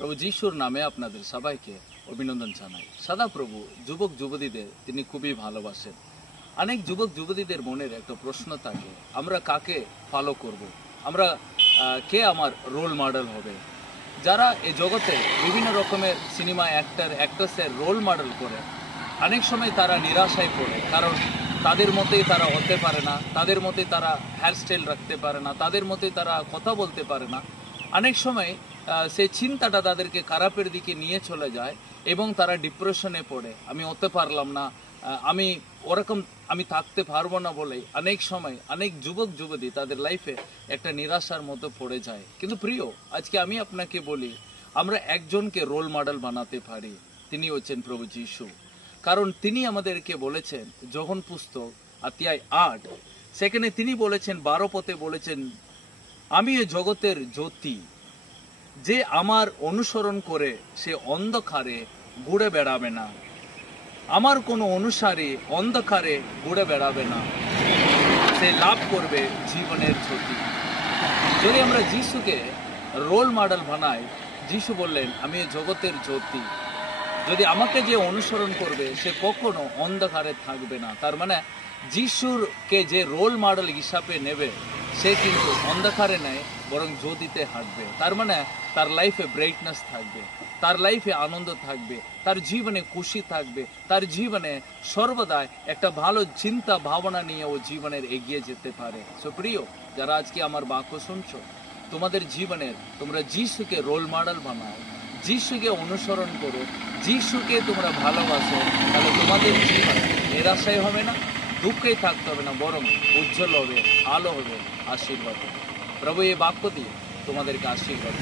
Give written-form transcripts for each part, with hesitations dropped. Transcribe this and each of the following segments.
প্রভু যিশুর নামে আপনাদের সবাইকে অভিনন্দন জানাই। সদাপ্রভু যুবক যুবতীদের তিনি খুবই ভালোবাসেন। অনেক যুবক যুবতীদের মনের একটা প্রশ্ন থাকে, আমরা কাকে ফলো করব, আমরা কে আমার রোল মডেল হবে। যারা এই জগতে বিভিন্ন রকমের সিনেমা অ্যাক্ট্রেসের রোল মডেল করে অনেক সময় তারা নিরাশায় পড়ে, কারণ তাদের মতেই তারা হতে পারে না, তাদের মতে তারা হেয়ারস্টাইল রাখতে পারে না, তাদের মতে তারা কথা বলতে পারে না। অনেক সময় সেই চিন্তাটা তাদেরকে খারাপের দিকে নিয়ে চলে যায় এবং তারা ডিপ্রেশনে পড়ে, আমি হতে পারলাম না, আমি ওরকম আমি থাকতে পারবো না বলেই অনেক সময় অনেক যুবক যুবতী তাদের লাইফে একটা নিরাশার মতো পড়ে যায়। কিন্তু প্রিয়, আজকে আমি আপনাকে বলি, আমরা একজনকে রোল মডেল বানাতে পারি, তিনি হচ্ছেন প্রভু যিশু। কারণ তিনি আমাদেরকে বলেছেন, যোহন পুস্তক অধ্যায় 8 সেখানে তিনি বলেছেন 12 পদে বলেছেন, আমি এই জগতের জ্যোতি, যে আমার অনুসরণ করে সে অন্ধকারে ঘুরে বেড়াবে না, আমার কোনো অনুসারী অন্ধকারে ঘুরে বেড়াবে না, সে লাভ করবে জীবনের জ্যোতি। যদি আমরা যিশুকে রোল মডেল বানাই, যিশু বললেন আমি এই জগতের জ্যোতি, যদি আমাকে যে অনুসরণ করবে সে কখনো অন্ধকারে থাকবে না। তার মানে যিশুরকে যে রোল মডেল হিসাবে নেবে সে কিন্তু অন্ধকারে নেয়, বরং জ্যোতিতে হাঁটবে। তার মানে তার লাইফে ব্রাইটনেস থাকবে, তার লাইফে আনন্দ থাকবে, তার জীবনে খুশি থাকবে, তার জীবনে সর্বদাই একটা ভালো চিন্তা ভাবনা নিয়ে ও জীবনের এগিয়ে যেতে পারে। সো প্রিয়, যারা আজকে আমার বাক্য শুনছো, তোমাদের জীবনের তোমরা যিশুকে রোল মডেল বানাও, যিশুকে অনুসরণ করো, যিশুকে তোমরা ভালোবাসো, তাহলে তোমাদের জীবন নিরাশায় হবে না, দুঃখেই থাকতে হবে না, বরং উজ্জ্বল হবে, আলো হবে, আশীর্বাদ হবে। প্রভু এই বাক্য দিয়ে তোমাদেরকে আশীর্বাদ।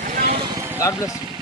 God bless you.